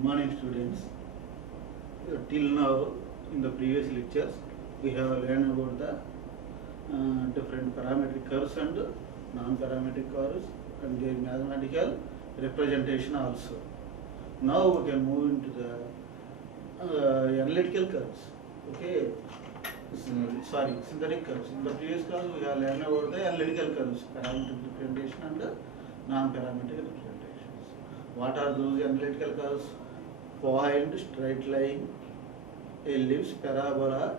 Good morning, students. Till now, in the previous lectures, we have learned about the different parametric curves and non-parametric curves and their mathematical representation also. Now we can move into the analytical curves. Okay. Sorry, synthetic curves. In the previous class, we have learned about the analytical curves, parametric representation and non-parametric representations. What are those analytical curves? Point, straight line, ellipse, parabola,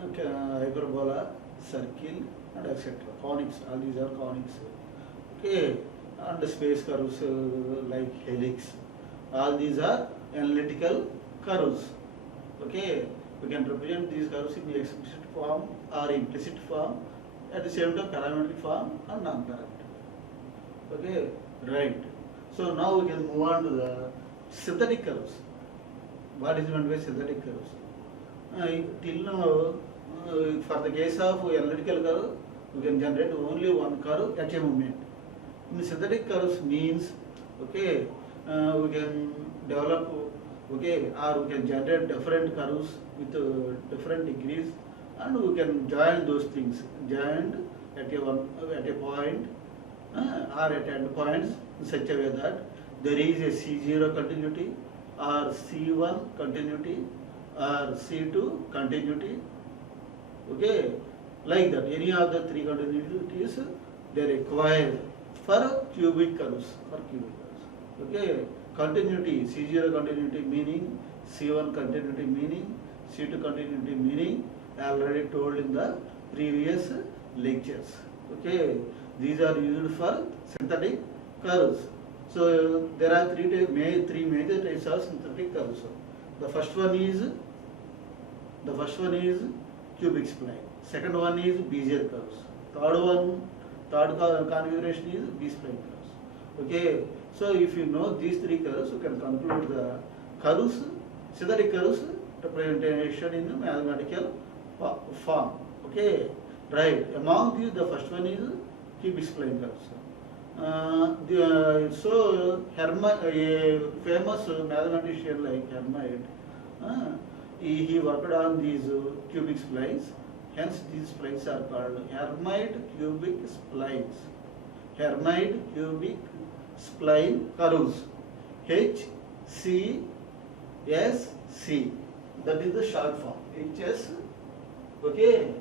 hyperbola, circle, and etc. Conics. All these are conics. Okay, and the space curves like helix. All these are analytical curves. Okay, we can represent these curves in the explicit form or implicit form, at the same time parametric form and non-parametric. Okay, right. So now we can move on to the synthetic curves. What is meant by synthetic curves? Till now, for the case of analytical curve, we can generate only one curve at a moment. In synthetic curves means, okay, we can develop, okay, or we can generate different curves with different degrees, and we can join those things, joined at a point or at endpoints in such a way that there is a C0 continuity or C1 continuity or C2 continuity. Okay, like that. Any of the three continuities they require for cubic curves. Okay, continuity, C0 continuity meaning, C1 continuity meaning, C2 continuity meaning, I already told in the previous lectures. Okay, these are used for synthetic curves. So there are three major types of synthetic curves. The first one is cubic spline. Second one is Bezier curves. Third configuration is B-spline curves. Okay, so if you know these three curves, you can conclude the curves, synthetic curves representation in mathematical form. Okay, right. Among these, the first one is cubic spline curves. So a famous mathematician like Hermite, he worked on these cubic splines. Hence, these splines are called Hermite cubic splines. Hermite cubic spline curves. HCSC. That is the short form. HS. Okay.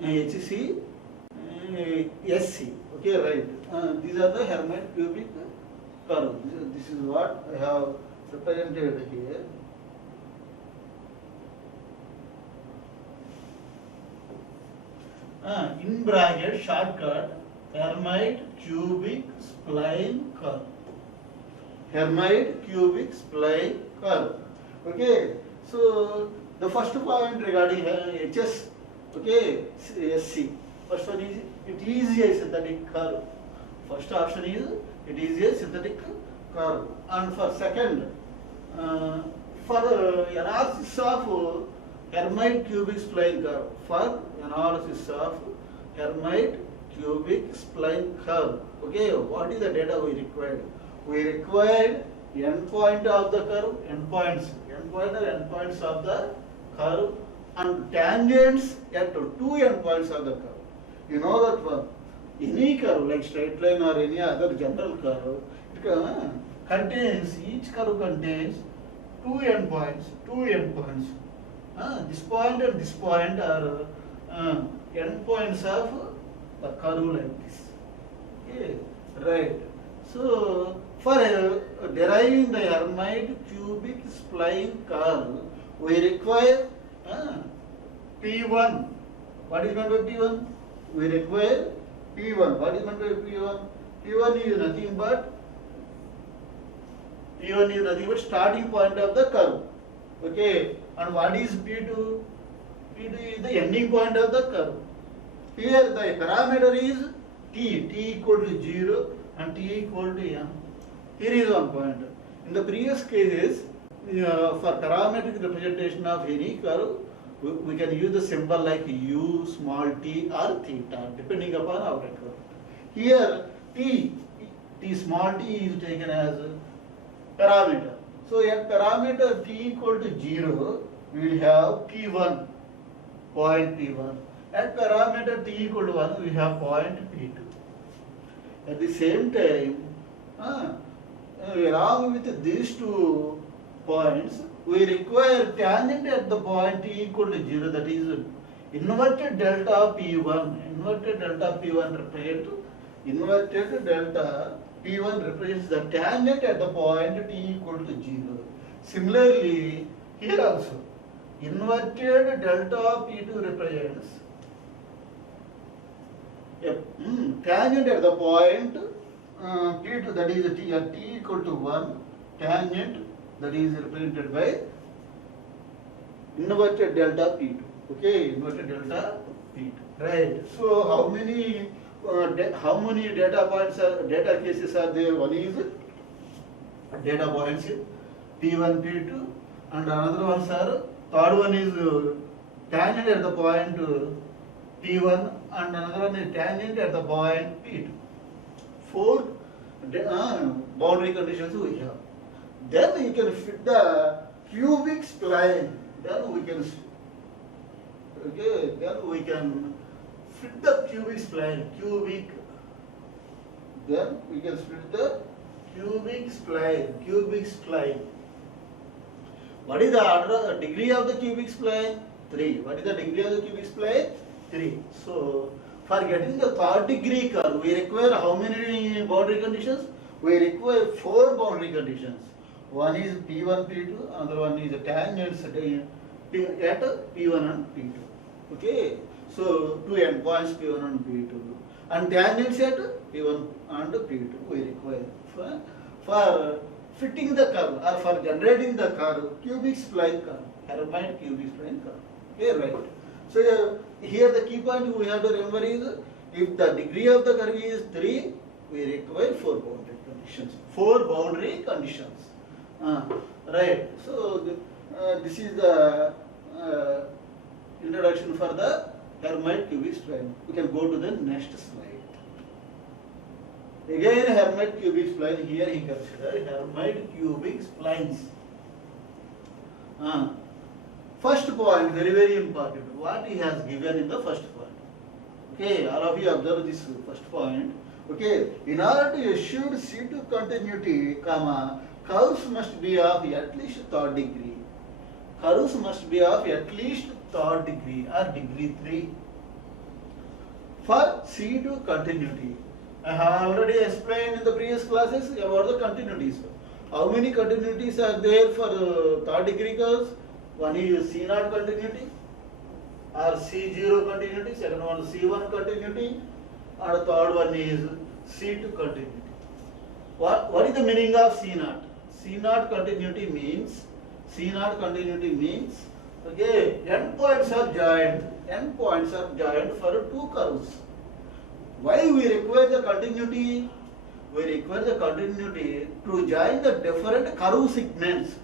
HCSC. Okay, right. These are the Hermite cubic curves. This is what I have represented here. In bracket shortcut Hermite cubic spline curve. Hermite cubic spline curve. Okay. So the first point regarding HS. Okay. SC. First one is it is a synthetic curve. First option is it is a synthetic curve. And for second, for analysis of Hermite cubic spline curve. For analysis of Hermite cubic spline curve. Okay, what is the data we required? We required endpoint of the curve, endpoints of the curve, and tangents at two endpoints of the curve. You know that for any curve like straight line or any other general curve, it contains, each curve contains two endpoints. This point and this point are endpoints of the curve like this. Okay, right. So for deriving the Hermite cubic spline curve, we require P1. What is meant by P1? We require P1. What is meant by P1? P1 is nothing but starting point of the curve. Okay. And what is P2? P2 is the ending point of the curve. Here the parameter is t equal to 0 and t equal to m. Here is one point. In the previous cases, for parametric representation of any curve, we can use the symbol like u, small t or theta, depending upon our curve. Here t small t is taken as parameter. So at parameter t equal to 0, we will have p1, point p1. At parameter t equal to 1, we have point p2. At the same time, along with these 2 points, we require tangent at the point t equal to 0, that is inverted delta p1. Inverted delta p1 represents inverted delta p1 represents the tangent at the point t equal to 0. Similarly, here also, inverted delta p2 represents tangent at the point p2, that is t at t equal to 1, tangent that is represented by inverted delta p2. Okay, inverted delta p2. Right. So how many data points data cases are there? One is data points p1, p2, and another ones are, third one is tangent at the point p1, and another one is tangent at the point p2. 4 boundary conditions we have. Then you can fit the cubic spline. Then we can fit the cubic spline. Then we can split the cubic spline. What is the degree of the cubic spline? 3. What is the degree of the cubic spline? 3. So for getting the third degree curve, we require how many boundary conditions? We require 4 boundary conditions. One is P1, P2, another one is tangents at P1 and P2. Okay, so 2 endpoints P1 and P2, and tangents at P1 and P2 we require for fitting the curve or for generating the curve, cubic spline curve, Hermite cubic spline curve. Okay, right. So here the key point we have to remember is, if the degree of the curve is 3, we require 4 boundary conditions. 4 boundary conditions. Right. So this is the introduction for the Hermite cubic spline. We can go to the next slide. Again, Hermite cubic spline. Here he consider Hermite cubic splines. First point, very very important. What he has given in the first point. Okay, all of you observe this first point. Okay, in order to assure C2 continuity, curves must be of at least third degree. Curves must be of at least third degree or degree 3. For C2 continuity, I have already explained in the previous classes about the continuities. How many continuities are there for third degree curves? One is C0 continuity or C0 continuity, second one is C1 continuity, and third one is C2 continuity. What is the meaning of C0? C0 continuity means okay, endpoints are joined for 2 curves. Why we require the continuity? We require the continuity to join the different curve segments.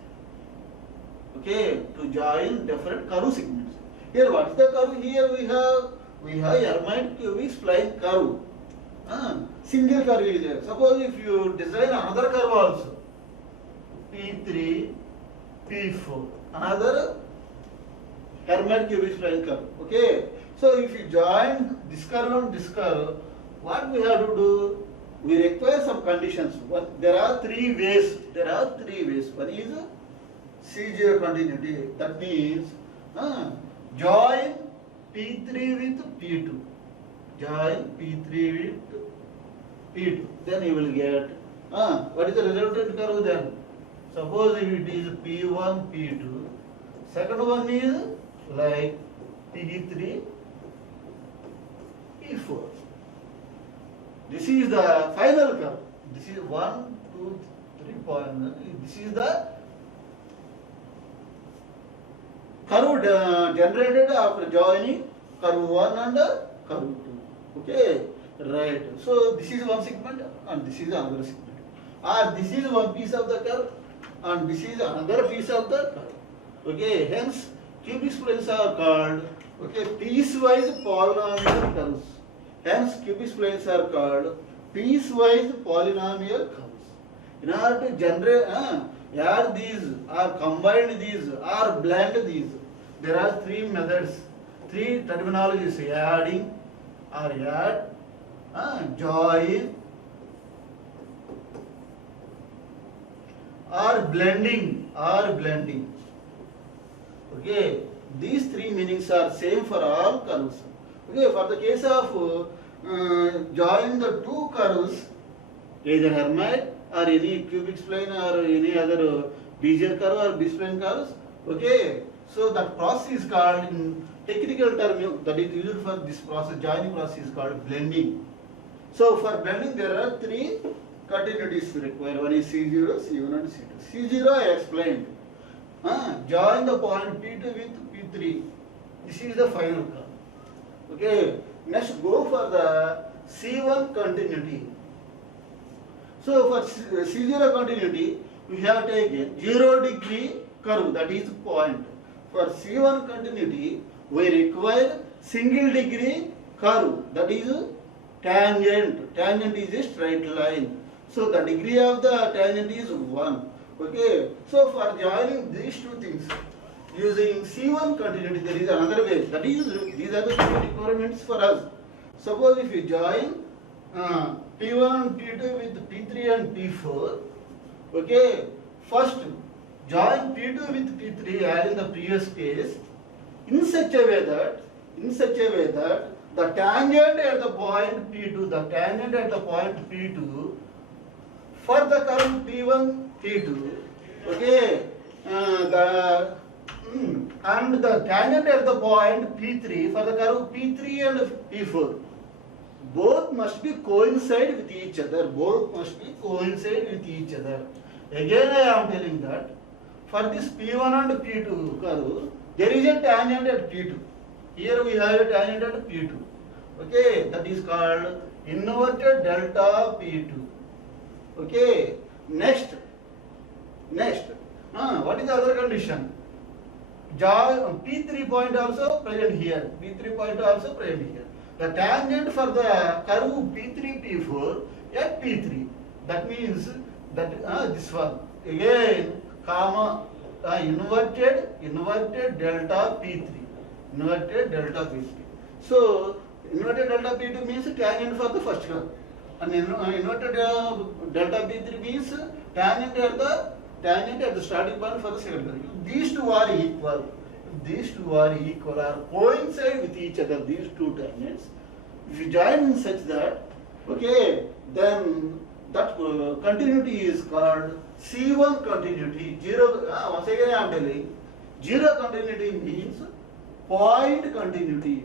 Okay, to join different curve segments. Here, what is the curve? Here we have Hermite cubic spline curve. Single curve is there. Suppose if you design another curve also, P3, P4, another Hermite cubic spline curve. Okay, so if you join this curve and this curve, what we have to do? We require some conditions. There are 3 ways. One is C0 continuity. That means join P3 with P2. Then you will get what is the resultant curve then? Suppose if it is P1, P2. Second one is like P3, P4. This is the final curve. This is 1, 2, 3 point. This is the curve generated after joining curve 1 and curve 2. Okay, right. So this is one segment and this is another segment. This is one piece of the curve and this is another piece of the curve. Okay, hence cubic splines are called piecewise polynomial curves. Hence cubic splines are called piecewise polynomial curves. In order to generate add these or combine these or blend these. There are three methods, three terminologies: adding or add, join or blending or blending. Okay, these three meanings are same for all curves. Okay, for the case of join the two curves, either Hermite or any cubic spline or any other Bezier curve or B-spline curves. Okay, so that process is called, in technical term that is used for this process, joining process, is called blending. So for blending there are three continuities required. One is C0, C1 and C2. C0 I explained. Join the point P2 with P3. This is the final curve. Okay, next go for the C1 continuity. So for C0 continuity, we have taken 0 degree curve, that is point. For C1 continuity, we require single degree curve, that is tangent. Tangent is a straight line. So the degree of the tangent is 1. Okay, so for joining these two things, using C1 continuity, there is another way. That is, these are the three requirements for us. Suppose if you join P1 and P2 with P3 and P4, okay, first join P2 with P3 as in the previous case, in such a way that the tangent at the point P2, for the curve P1, P2, okay, and the tangent at the point P3 for the curve P3 and P4, both must be coincide with each other. Again I am telling that for this P1 and P2 curve, there is a tangent at P2. Here we have a tangent at P2. Okay, that is called inverted delta P2. Okay, next, what is the other condition? P3 point also present here. The tangent for the curve P3, P4 at P3. That means that this one again, comma, inverted delta P3. So inverted delta P2 means tangent for the first curve, and inverted delta P3 means tangent at the starting point for the second curve. These two are equal. Or coincide with each other, these two tangents. If you join in such that, okay, then that continuity is called C1 continuity. Once again I am telling, zero continuity means point continuity.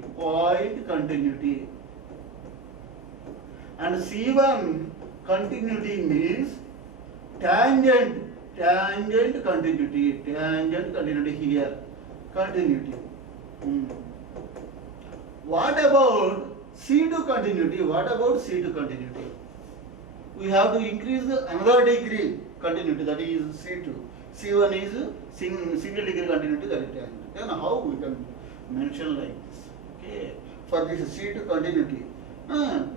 And C1 continuity means tangent continuity here. Continuity. What about C2 continuity? We have to increase another degree continuity, that is C2. C1 is single degree continuity, that is tangent. Then how we can mention like this? Okay, for this C2 continuity.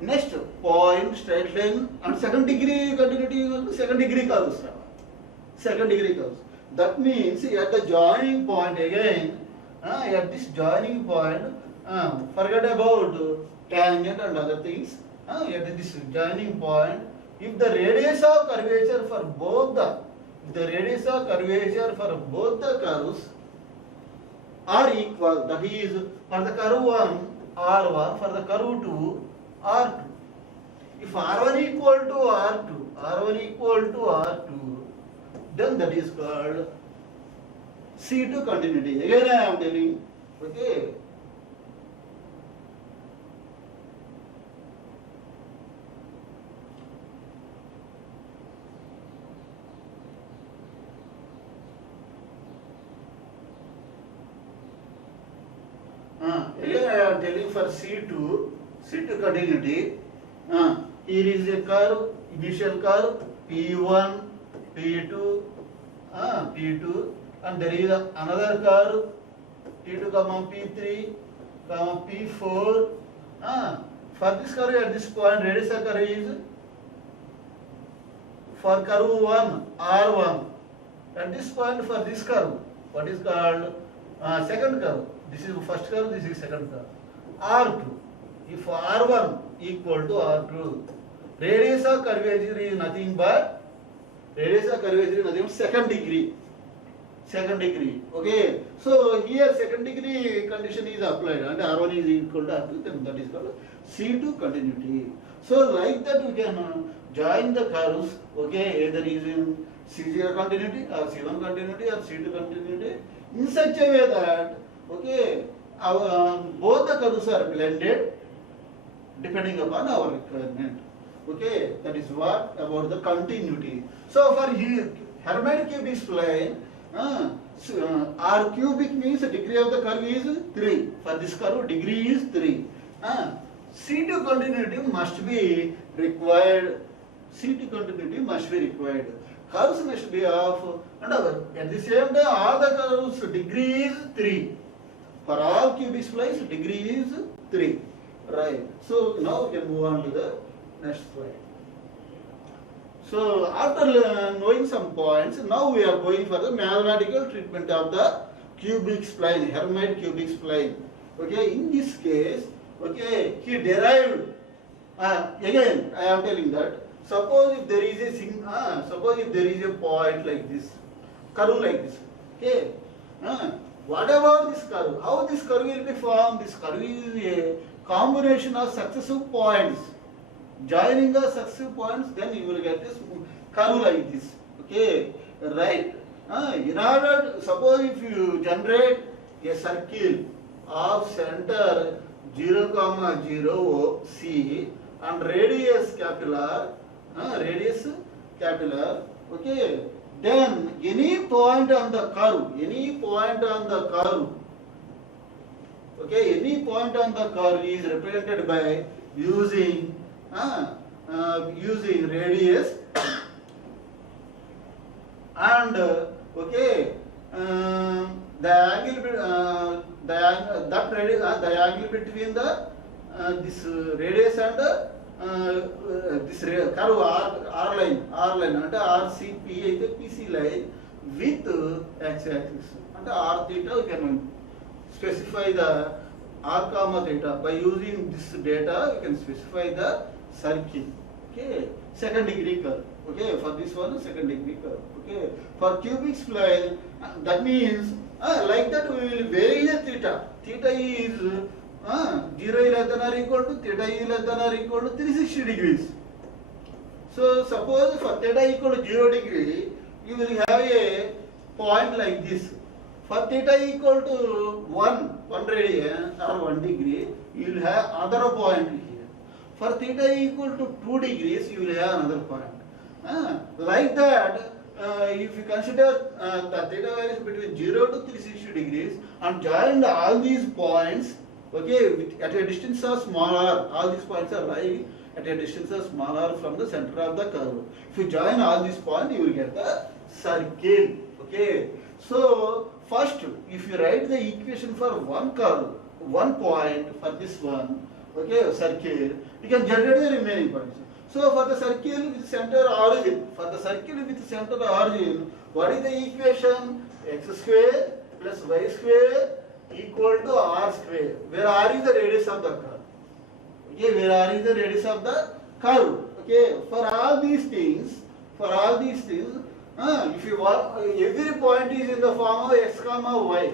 Next point, straight line, and second degree continuity equal to second degree curves. That means at the joining point again, at this joining point, forget about tangent and other things. At this joining point, if the radius of curvature for both the curves are equal, that is for the curve 1 R1, for the curve 2 R2. If R1 equal to R2, then that is called C2 continuity. Again I am telling, okay. Again I am telling for C2 continuity. Here is a curve, initial curve P1, P2, and there is another curve P2, P3, P4. For this curve at this point, radius of curve is for curve 1 R1. At this point for this curve, what is called second curve. This is first curve, this is second curve. R2. If R1 equal to R2, radius of curvature is nothing but second degree. Second degree. Okay. So here second degree condition is applied and R1 is equal to R2, then that is called C2 continuity. So like that we can join the curves, okay, either using C0 continuity or C1 continuity or C2 continuity in such a way that, okay, both the curves are blended depending upon our requirement. Okay, that is what about the continuity. So for here, Hermite cubic spline, R cubic means the degree of the curve is 3. For this curve, degree is 3. C2 continuity must be required. C2 continuity must be required. Curves must be of, and at the same time, all the curves degree is 3. For all cubic splines, degree is 3. Right. So now we can move on to the next slide. So after knowing some points, now we are going for the mathematical treatment of the cubic spline, Hermite cubic spline. Okay, in this case, okay, he derived. Again, I am telling that. Suppose if there is a point like this, curve like this. Okay. What about this curve? How this curve will be formed? This curve is a combination of successive points. Joining the successive points, then you will get this curve like this. Okay, right? In order, suppose if you generate a circle of center 0, 0, C and radius capital R, okay, then any point on the curve, okay, any point on the curve is represented by using radius and okay, the angle between the this radius and this curve R line and RCP is the PC line with x-axis and R theta. We can specify the R comma theta by using this data. We can specify the circle. Okay, second degree curve. Okay, for this one second degree curve. Okay, for cubic spline, that means like that we will vary the theta. Theta is 0 less than or equal to theta is less than or equal to 360 degrees. So suppose for theta equal to 0 degree, you will have a point like this. For theta equal to 1 radian or 1 degree, you will have other point here. For theta equal to 2 degrees, you will have another point. Like that, if you consider the theta values between 0 to 360 degrees and join all these points, okay, at a distance of small r, all these points are lying at a distance of small r from the center of the curve. If you join all these points, you will get the circle. Okay, so first, if you write the equation for one curve, 1 point for this one, okay, circle, you can generate the remaining points. So for the circle with center origin, what is the equation? X square plus y square equal to r square, where r is the radius of the curve. Okay, where r is the radius of the curve. Okay, for all these things, if you want, every point is in the form of x comma y.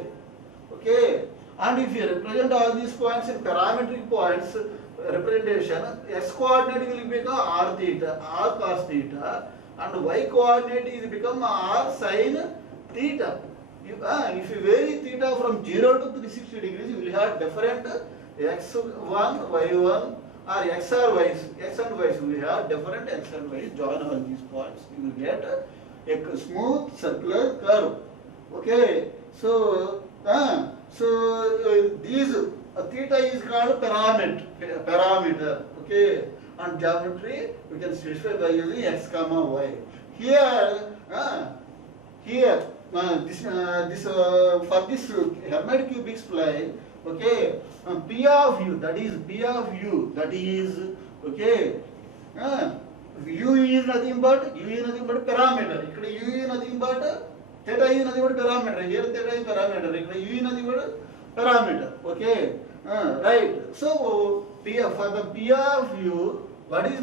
Okay, and if you represent all these points in parametric points representation, x coordinate will become r theta, r cos theta, and y coordinate is become r sin theta. If you vary theta from 0 to 360 degrees, you will have different x1, y1, or x or y, x and y. We have different x and y. Join all these points, you will get a smooth circular curve. Okay, so these theta is called parameter. Okay, and geometry we can specify by using x comma y. Here, this for this Hermite cubic spline, okay, P of u, that is okay, u is nothing but parameter. U is nothing but theta u అనేది కూడా parameter. Here theta is parameter. ఇక్కడ u అనేది కూడా parameter. Okay. Right. So for the P of u, what is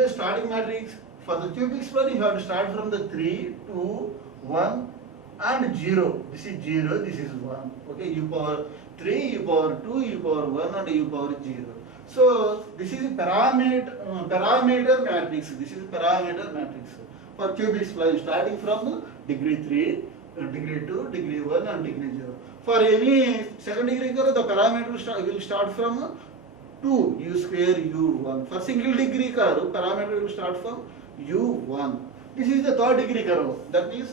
the starting matrix? For the cubic square, you have to start from the 3, 2, 1 and 0. This is 0, this is 1. Okay, u power 3, u power 2, u power 1 and u power 0. So this is a parameter matrix. This is a parameter matrix for cubic spline starting from degree 3, degree 2, degree 1 and degree 0. For any second degree curve, the parameter will start from 2 u square u1. For single degree curve, parameter will start from u1. This is the third degree curve. That means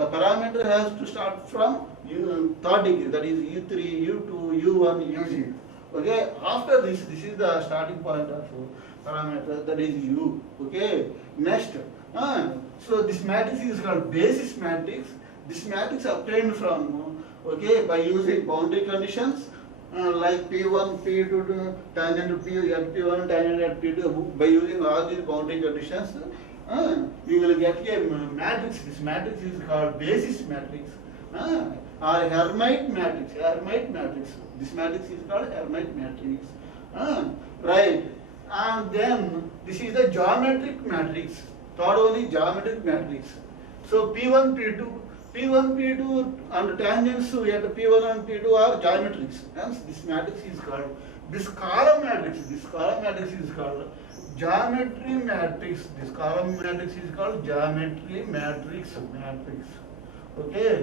the parameter has to start from third degree. That is u3, u2, u1, u0. Okay. After this is the starting point of parameter. That is u. Okay. Next. So this matrix is called basis matrix. This matrix obtained from by using boundary conditions. Like P1, P2 tangent to at P1, tangent at P2, by using all these boundary conditions, you will get a matrix. This matrix is called basis matrix or Hermite matrix. Hermite matrix. This matrix is called Hermite matrix. Right. And then this is the geometric matrix. Third one is geometric matrix. So P1, P2 and tangents at P1 and P2 are geometrics. Hence this matrix is called this column matrix. This column matrix is called geometry matrix. This column matrix is called geometry matrix. Okay.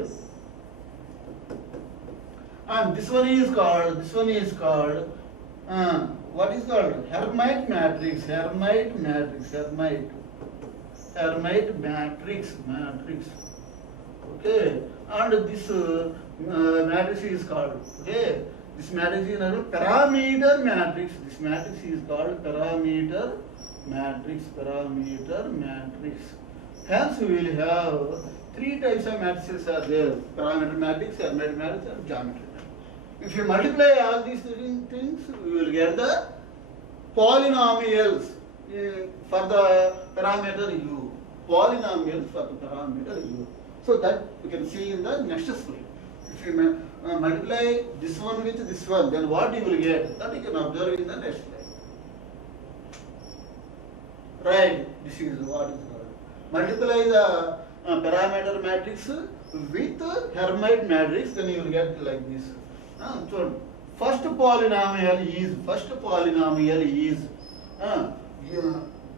And this one is called what is called Hermite matrix. Hermite matrix. Okay, and this matrix is called this matrix is called parameter matrix. This matrix is called parameter matrix. Hence we will have three types of matrices are there: parameter matrix, Hermite matrix and geometry matrix. If you multiply all these things, we will get the polynomials for the parameter u. Polynomials for the parameter u. So that you can see in the next slide. If you multiply this one with this one, then what you will get? That you can observe in the next slide. Right. This is what is called. Multiply the parameter matrix with Hermite matrix, then you will get like this. So first polynomial is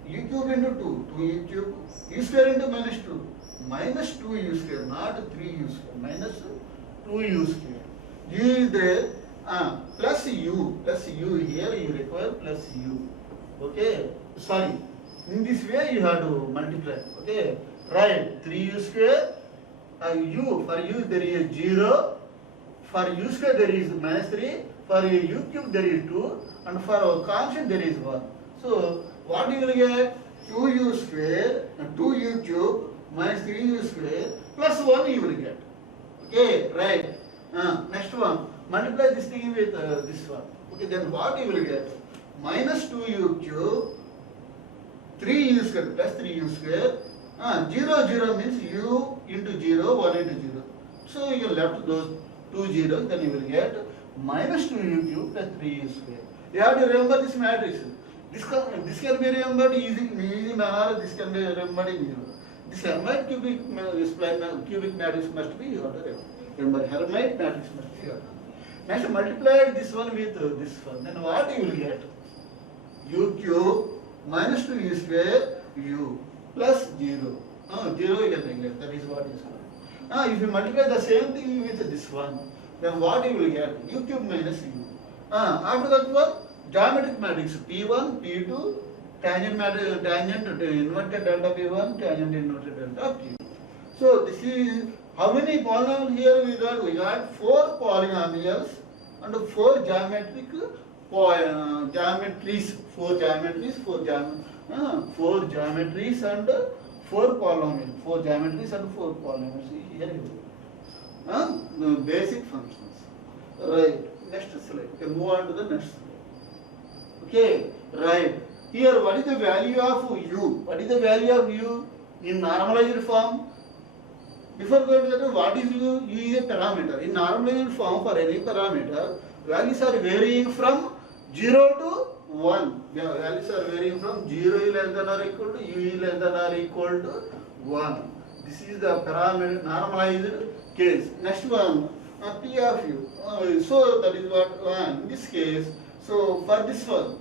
u cube into 2 u cube, u square into minus 2 u square, not 3 u square, minus 2 u square. U is there, plus u here you require plus u. Okay, sorry, in this way you have to multiply. Okay, right, 3 u square, u, for u there is 0, for u square there is minus 3, for u cube there is 2, and for constant there is 1. So what you will get? 2u square and 2u cube minus 3u square plus 1 you will get. Okay, right. Next one, multiply this thing with this one. Okay, then what you will get? Minus 2u cube, 3u square plus 3u square. 0 means u into 0, 1 into 0. So you left those two zeros, then you will get minus 2u cube plus 3u square. You have to remember this matrix. This can be remembered easy manner. This can be remembered in zero. This Hermite cubic matrix must be you have to remember. Hermite matrix must be here. Next, multiply this one with this one. Then what you will get? U cube minus 2u square u plus 0. 0 you can neglect. That is what is called. If you multiply the same thing with this one, then what you will get? U cube minus u. After that one, geometric matrix P1, P2, tangent inverted delta P1, tangent inverted delta P2. So this is how many polynomials here we got? We got 4 polynomials and 4 geometric geometries. 4 geometries and 4 polynomials. 4 geometries and 4 polynomials. Here you go. The basic functions. Right. Next slide. We can move on to the next slide. Okay, right. Here, what is the value of u? What is the value of u in normalized form? Before going to that, what is u? U is a parameter. In normalized form for any parameter, values are varying from 0 to 1. Yeah, values are varying from 0 is less than or equal to u is less than or equal to 1. This is the parameter normalized case. Next one, P of u. So that is what in this case. So for this one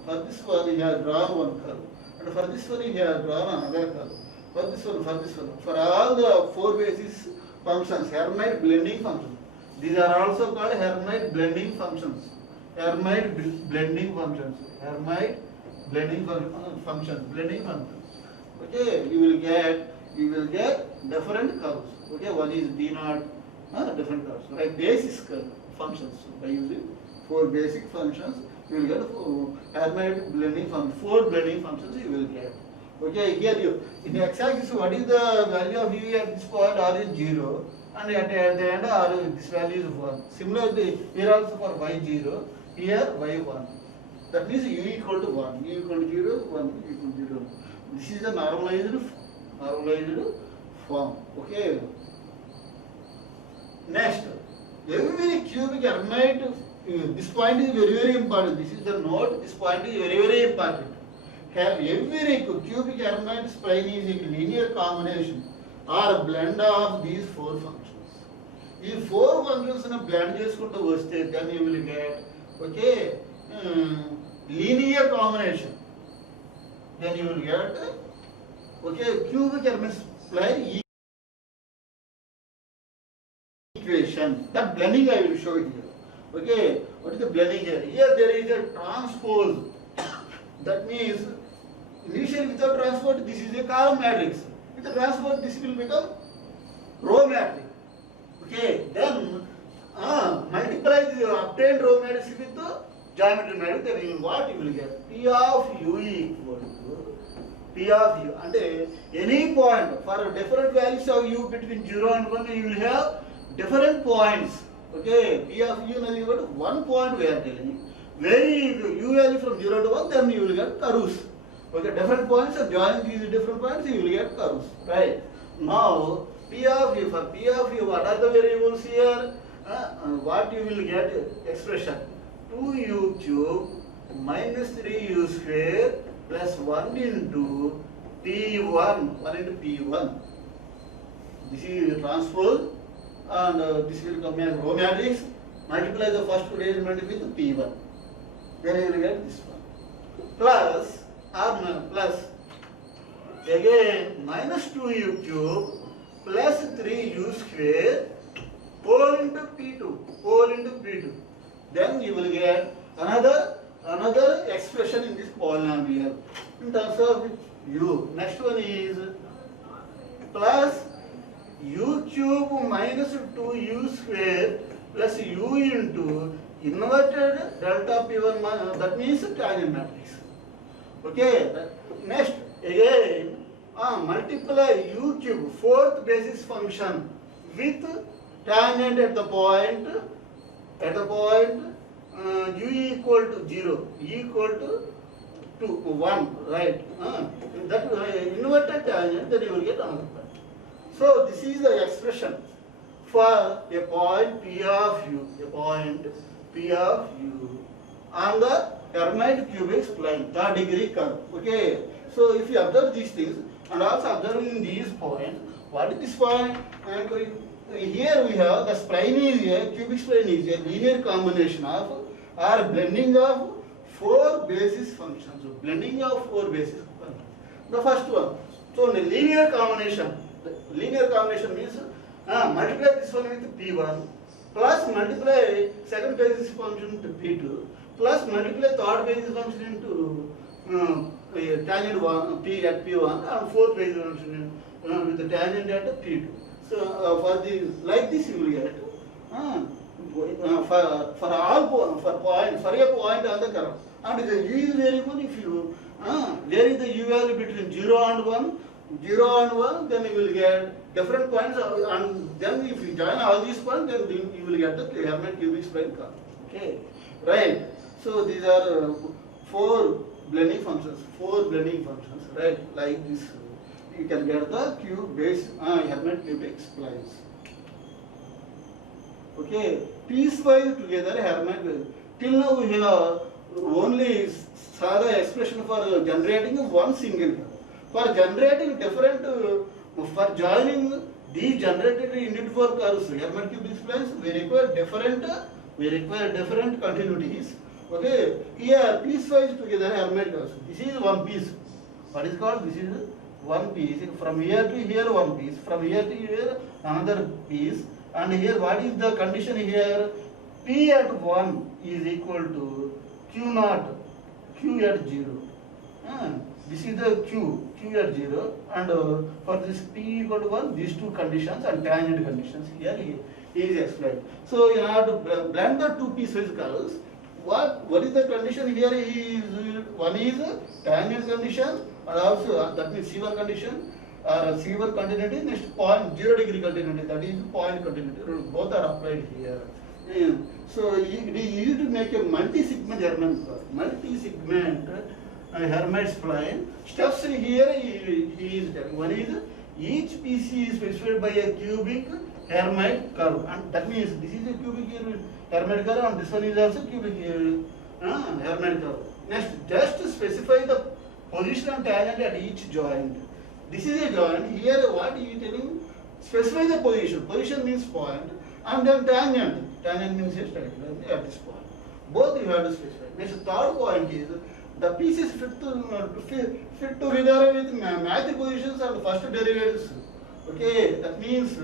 he has drawn one curve, and for this one he has drawn another curve. For this one, for all the four basis functions, Hermite blending functions. These are also called Hermite blending functions. Hermite blending functions. Hermite blending functions. Okay, you will get different curves. Okay, one is D naught, different curves. Like basis curve functions. By using four basic functions, you will get Hermite blending functions. Four blending functions you will get. Okay, here you in the x-axis, what is the value of u at this point? R is 0, and at the end R this value is 1. Similarly, here also for y 0, here y 1. That means u equal to 1, u equal to 0, 1 equal to 0. This is the normalized form. Okay. Next, every cubic Hermite, this point is very important. This is the note. This point is very important. Every cubic Hermite spline is a linear combination or a blend of these four functions. These four functions blend చేసుకుంటూ వస్తే then you will get linear combination. Then you will get cubic Hermite spline equation. That blending I will show here. Okay, what is the blending here? Here there is a transpose. That means initially without transpose this is a column matrix. With the transpose this will become row matrix. Okay, then multiply the obtained row matrix with the geometry matrix. Then what you will get? P of u equal to P of u. And any point for different values of u between 0 and 1 you will have different points. Okay, P of u is equal to 1 point we are telling. Vary u value from 0 to 1, then you will get curves. Okay, different points are joining these different points, you will get curves. Right. Now, P of u, for P of u, what are the variables here? What you will get expression? 2u cube minus 3u square plus 1 into P1, 1 into P1. This is transpose, and this will come as row matrix. Multiply the first two element with P1. Then you will get this one. Plus again minus 2u cube plus 3u square whole into P2. Then you will get another expression in this polynomial in terms of u. Next one is plus u cube minus 2u square plus u into inverted delta P1, that means tangent matrix. Okay, next again multiply u cube, fourth basis function, with tangent at the point u equal to 0, equal to 1, right? That inverted tangent, then you will get another point. So this is the expression for a point P of u, on the Hermite cubic spline, third degree curve. Okay, so if you observe these things and also observing these points, what is this point? And here we have the spline is a cubic spline is a linear combination of or blending of four basis functions. So blending of four basis functions. The first one. So the linear combination means multiply this one with P1 plus multiply second basis function to P2 plus multiply third basis function into tangent 1 P at P1 and fourth basis function with the tangent at P2. So for this, like this you will get for a point on the curve, and the u is variable. If you vary the u value between 0 and 1, then you will get different points, and then if you join all these points, then you will get the Hermite cubic spline curve. Okay, right? So these are four blending functions, right? Like this, you can get the Hermite cubic splines. Okay, piecewise together Hermite. Till now we have only saw the expression for generating one single curve. For generating different, for joining these generated individual curves, Hermite cubic splines, we require different continuities. Okay, here piecewise together Hermite curves. This is one piece. What is called? This is one piece. From here to here one piece. From here to here another piece. And here what is the condition here? P at 1 is equal to Q naught, Q at 0. This is the Q at 0, and for this P equal to 1, these two conditions and tangent conditions here is explained. So in order to blend the two piecewise curves, what is the condition here is one is tangent condition, and also that means C1 condition, C1 continuity, next point 0 degree continuity, that is point continuity. Both are applied here. So it is easy to make a multi-segment Hermite curve. Multi-segment Hermite spline. Steps here he is telling. One is each piece is specified by a cubic Hermite curve, and that means this is a cubic Hermite curve, and this one is also cubic Hermite curve. Next, just specify the position and tangent at each joint. This is a joint. Here, what he is telling? Specify the position. Position means point, and then tangent. Tangent means a straight line at this point. Both you have to specify. Next, third point is the pieces fit together with matched positions and first derivatives. Okay, that means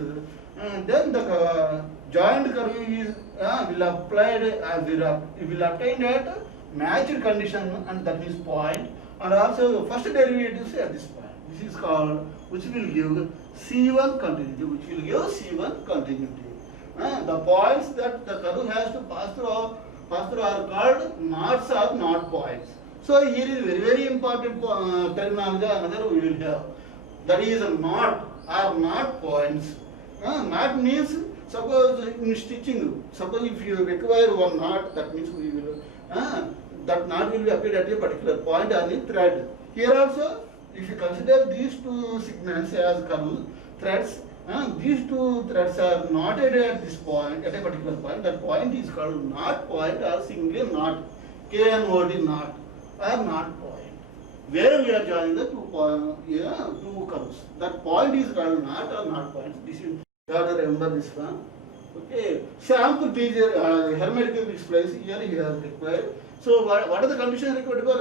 then the joint curve is will obtain at matched condition, and that means point, and also first derivatives at this point. This is called, which will give C1 continuity, The points that the curve has to pass through are called knots or knot points. So here is very important terminology another we will have. That is a knot or knot points. Knot means, suppose in stitching, suppose if you require one knot, that means we will that knot will be applied at a particular point on the thread. Here also, if you consider these two segments as curve threads, these two threads are knotted at this point, at a particular point. That point is called knot point or single knot, KNOT knot or knot point. Where we are joining the two curves. That point is called knot or knot point. This is, you have to remember this one. Okay. Sample piece Hermite cubic splines here he has required. So what are the conditions required for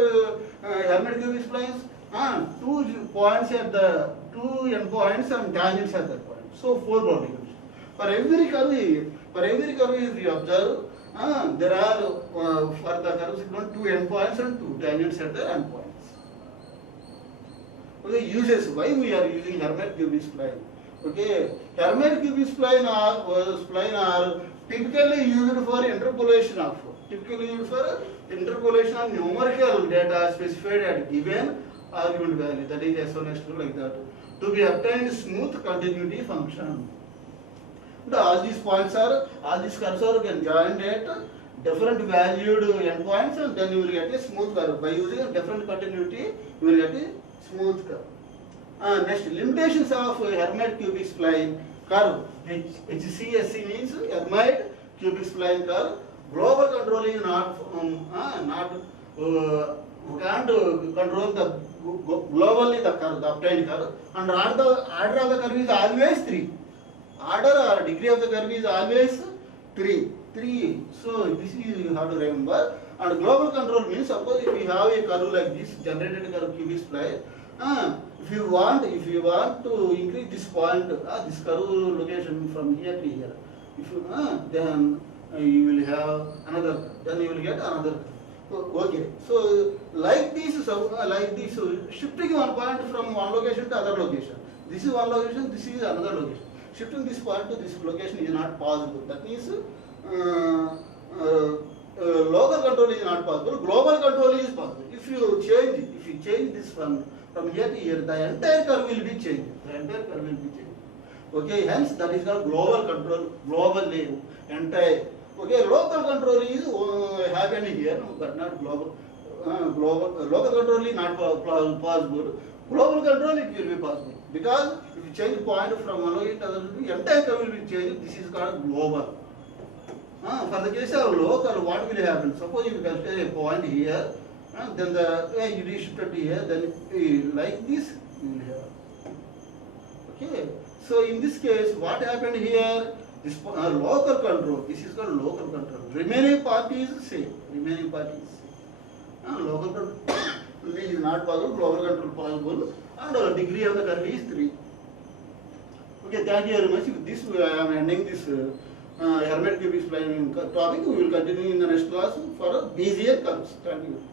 Hermite cubic splines? 2 points at the 2 endpoints and tangents at that point. So 4 boundary conditions. For every curve, if you observe, there are for the curve segment 2 endpoints and 2 tangents at the endpoints. Okay, uses why we are using Hermite cubic spline. Okay, Hermite cubic spline are typically used for interpolation of numerical data specified at given argument value, that is S1, S2 like that, to be obtained smooth continuity function. All these curves are can join at different valued endpoints, and then you will get a smooth curve. By using a different continuity, you will get a smooth curve. Next, limitations of Hermite cubic spline curve. HCSC means Hermite cubic spline curve. Global control is can't control the globally the curve, the obtained curve, and order of the curve is always 3. Order or degree of the curve is always 3. So this is you have to remember. And global control means, suppose if you have a curve like this, generated curve cubic spline, if you want to increase this point, this curve location from here to here, if you then you will have another curve, then you will get another curve. Okay, so like this, shifting one point from one location to other location. This is one location, this is another location. Shifting this point to this location is not possible. That means local control is not possible. Global control is possible. If you change this from here to here, the entire curve will be changed. Okay, hence that is called global control. Globally, entire. Okay, local control is happening here, but not global. Local control is not possible. Global control it will be possible, because if you change point from one location to other, the entire curve will be changed. This is called global. For the case of local, what will happen? Suppose you consider a point here, then the it is shifted here, then like this you will have. Okay. So in this case, what happened here? This local control. This is called local control. Remaining part is same. Remaining part is same. Local control is not possible. Global control possible, and degree of the country is 3. Okay. Thank you very much. With this, I am ending this. Hermetic cube spline topic. We will continue in the next class for Bezier curves. Thank you.